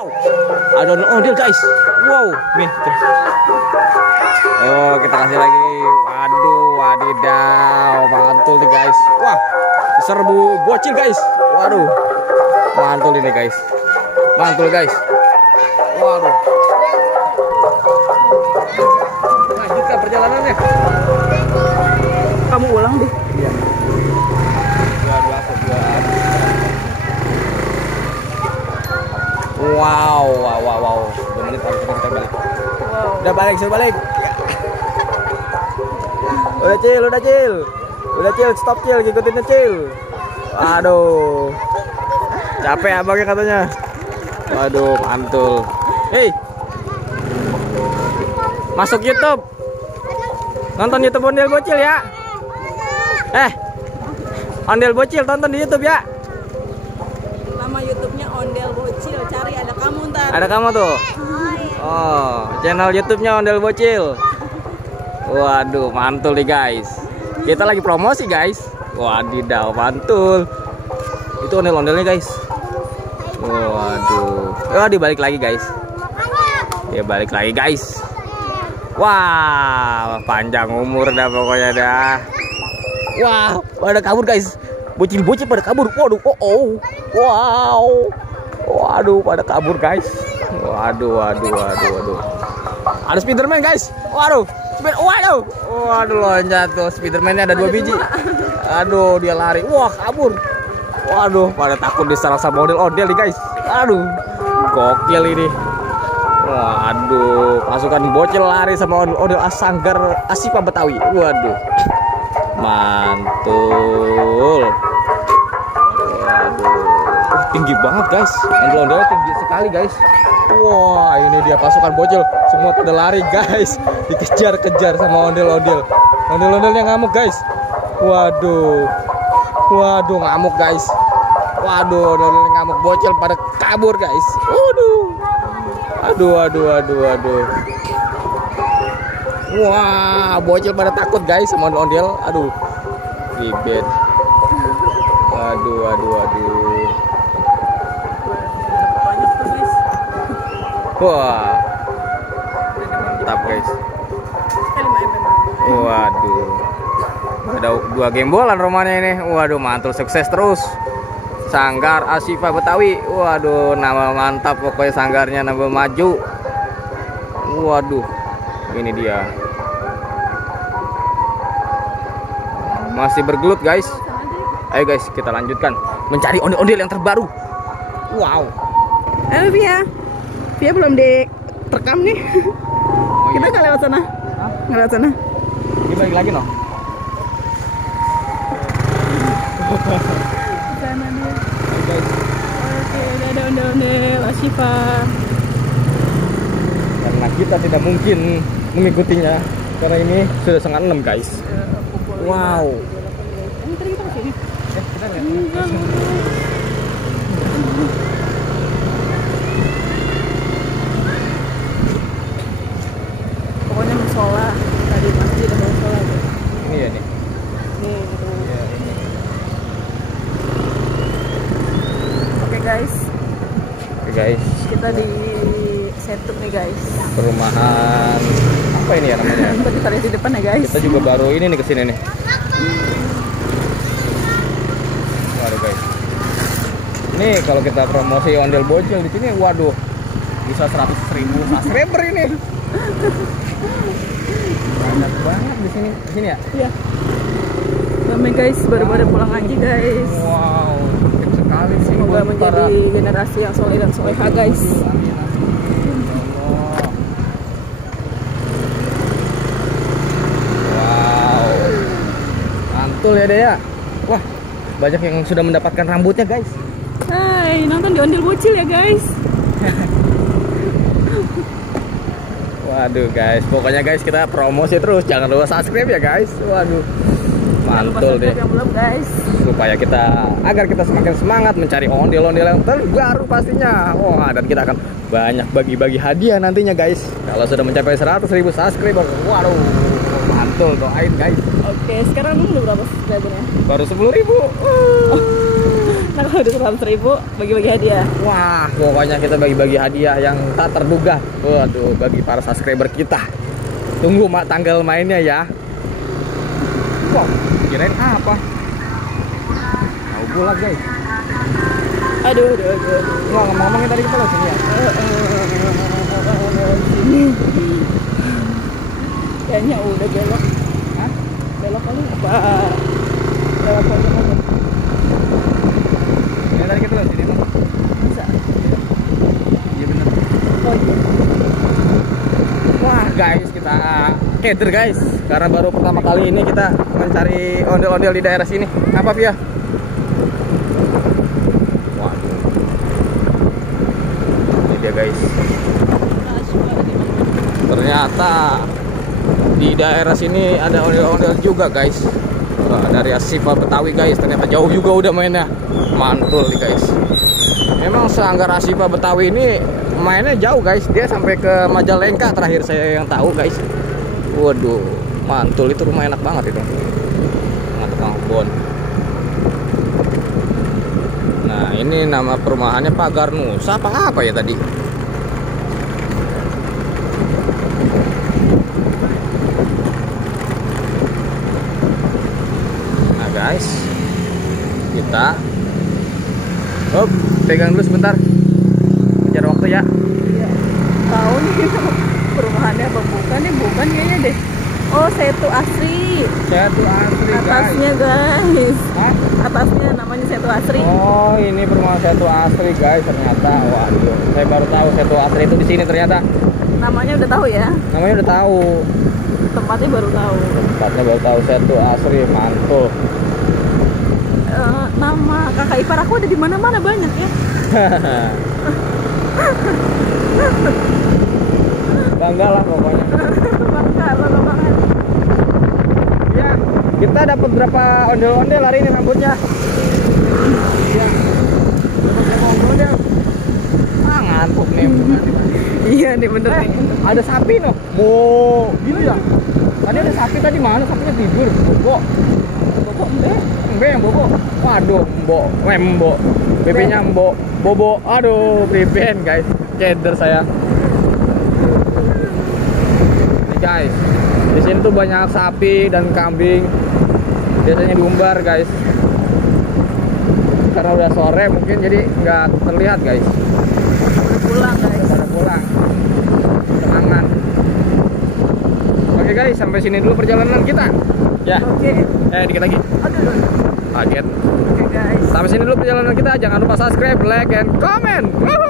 Ada ondel guys. Wow, nih. Oh, kita kasih lagi. Waduh, wadidaw, mantul nih guys. Wah, serbu bocil guys. Waduh, mantul ini guys. Mantul guys. Waduh. Lanjutkan perjalanannya. Kamu ulang deh. Iya. Wow. 2 menit harus kita balik. Wow. Udah balik, sudah balik. Udah cil, stop cil, ngikutin cil. Aduh. Capek abangnya katanya. Waduh, mantul. Hei. Masuk YouTube. Nonton YouTube Ondel Bocil ya. Ondel Bocil tonton di YouTube ya. Nama YouTube-nya Ondel Bocil. Cari ada kamu ntar. Ada kamu tuh. Oh, channel YouTube-nya Ondel Bocil. Waduh, mantul nih guys. Kita lagi promosi guys. Wadidaw, mantul. Itu ondel-ondelnya guys. Waduh. Oh, dibalik lagi guys. Ya balik lagi guys. Wah, panjang umur dah pokoknya dah. Wah, pada kabur guys. Bocil-bocil pada kabur. Waduh, wow. Waduh, pada kabur guys. Waduh. Ada Spiderman guys. Waduh, loncat tuh. Spiderman-nya ada 2 biji. Aduh, dia lari. Wah, kabur. Waduh, pada takut diserang sama ondel-ondel nih guys. Aduh, gokil ini. Waduh, pasukan bocil lari sama ondel Sanggar Asifa Betawi. Waduh, mantul. Waduh, tinggi banget guys. Ondel-ondelnya tinggi sekali guys. Wah, ini dia pasukan bocil. Semua pada lari guys. Dikejar-kejar sama ondel-ondel. Ondel-ondelnya ngamuk guys. Waduh, ngamuk guys. Waduh, ondel-ondel ngamuk, bocil pada kabur guys. Aduh. Wah, bocil pada takut guys sama ondel. Aduh, ribet. Aduh. Wah, mantap guys. Waduh, ada 2 gembolan romanya ini. Waduh, mantul, sukses terus. Sanggar Asifa Betawi. Waduh, nama mantap pokoknya sanggarnya, nama maju. Waduh, ini dia. Masih bergelut guys. Ayo guys, kita lanjutkan mencari ondel-ondel yang terbaru. Wow. Via belum direkam nih. Kita nggak lewat sana. Nggak lewat sana. Ini balik lagi no. Sana dia. Oke, udah ada ondel-ondel Asifa. Karena kita tidak mungkin mengikutinya karena ini sudah setengah 6 guys. Wow. Tadi kita kesini. Kita lihat. Pokoknya musola tadi masjid ada musola. Ini ya nih. Nih. Ya, ini. Oke guys, kita di Setuk nih guys. Perumahan apa ini ya namanya? Ntar kita lihat di depan ya guys. Kita juga baru ini nih kesini nih. Waduh guys. Ini kalau kita promosi ondel bocil di sini, waduh, bisa 100.000 subscriber ini. Banyak banget di sini. Di sini ya? Iya. Ramai guys, baru-baru pulang aja guys. Wow, mungkin sekali sih. Semoga menjadi generasi yang soleh dan soleha guys. Wow, mantul ya deh ya. Wah, banyak yang sudah mendapatkan rambutnya guys. Hai, nonton di Ondel Bocil ya guys. Waduh guys, pokoknya guys kita promosi terus, jangan lupa subscribe ya guys. Waduh, mantul deh. Yang belum guys. Supaya agar kita semakin semangat mencari ondel-ondel yang terbaru pastinya. Wah, dan kita akan banyak bagi-bagi hadiah nantinya guys. Kalau sudah mencapai 100.000 subscriber. Waduh, mantul, doain guys. Oke, sekarang udah berapa subscribernya? Baru 10.000. Nah kalau udah 100.000 bagi-bagi hadiah. Wah, pokoknya kita bagi-bagi hadiah yang tak terduga. Waduh, bagi para subscriber kita. Tunggu mak tanggal mainnya ya. Wow, kirain apa? Mau bola guys. Aduh. Wah, ngomongin tadi kita langsung ya. Kayaknya udah belok. Hah? Belok kali apa? Belok aja. Ya tadi kita langsung ini. Bisa. Iya benar. Oh iya. Wah guys, kita keder guys. Karena baru pertama kali ini kita mencari ondel-ondel di daerah sini. Apa Via? Waduh. Ini dia guys. Ternyata di daerah sini ada ondel-ondel juga guys. Wah, dari Asifa Betawi guys. Ternyata jauh juga udah mainnya. Mantul nih guys. Memang Sanggar Asifa Betawi ini mainnya jauh guys. Dia sampai ke Majalengka terakhir saya yang tahu guys. Waduh, mantul, itu rumah enak banget itu. Mantap banget Bon. Nah ini nama perumahannya Pagar Nusa apa ya tadi? Nah guys, kita pegang dulu sebentar, kejar waktu ya. Iya. Tahu nih perumahannya apa bukan nih? Bukan kayaknya deh. Oh, Setu Asri. Setu Asri guys. Atasnya guys. Hah? Atasnya namanya Setu Asri. Oh, ini perumahan Setu Asri guys ternyata. Waduh, saya baru tahu Setu Asri itu di sini ternyata. Namanya udah tahu ya? Namanya udah tahu. Tempatnya baru tahu. Tempatnya baru tahu, Setu Asri, mantul. Nama kakak ipar aku ada di mana-mana banyak ya. Bangga lah pokoknya. Bangga banget. Ya, kita dapat berapa ondel-ondel hari ini rambutnya? Iya. Dapat berapa ondel-ondel? Ah, ngantuk nih. Iya nih bener nih. Ada sapi noh. Gila ya. Tadi ada sapi tadi mana? Sapinya tidur. Bobo yang bobo. Waduh, mbok. Bebeknya mbok. Bobo. Aduh, beben guys. Keder saya. Nih guys. Di sini tuh banyak sapi dan kambing. Biasanya diumbar guys. Karena udah sore mungkin jadi nggak terlihat guys. Udah pulang guys. Udah pulang. Semangat. Oke guys, sampai sini dulu perjalanan kita. Ya. Oke. Dikit lagi. Aduh. Kaget. Oke guys. Sampai sini dulu perjalanan kita. Jangan lupa subscribe, like, and comment. Woohoo!